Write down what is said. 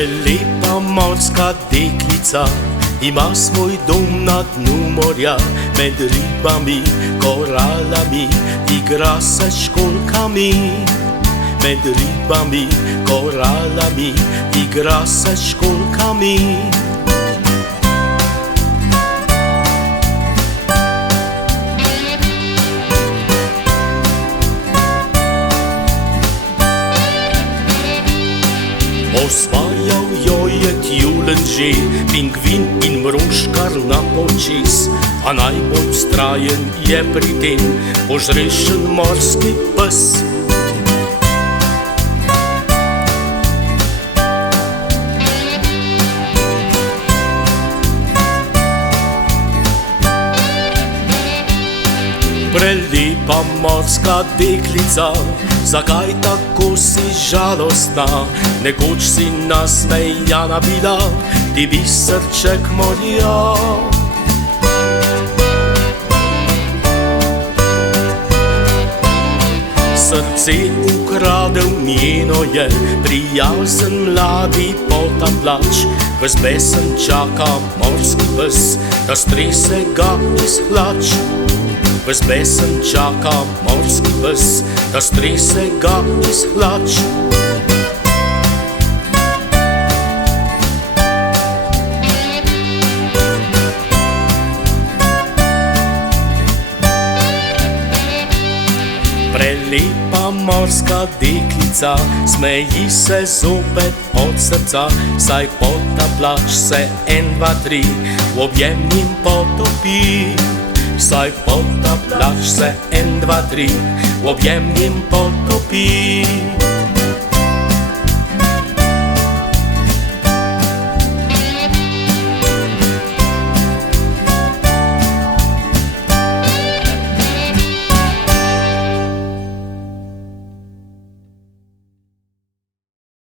Prelepa morska deklica ima svoj dom na dnu morja, med ribami, koralami, igra se školjkami. Med ribami, koralami, igra se školjkami. Osvajal jo je tjulenj že, pingvin in mroškar na počez, a najbolj vztrajen je pri tem požrešen morski pes. Prelepa morska deklica, zakaj tako si žalostna? Nekoč si nasmejana bila, ti biserček morja. Srce ukradel njeno je prijazen mladi potapljač, ves besen čaka morski pes, da strese ga iz hlač. Ves besen čaka morski pes, da strese ga iz hlač. Prelepa morska deklica, smeji se zopet od srca, saj potapljač se 1, 2, 3 v objem njim potopi. Saj potapljač se 1, 2, 3 v objem njim potopi.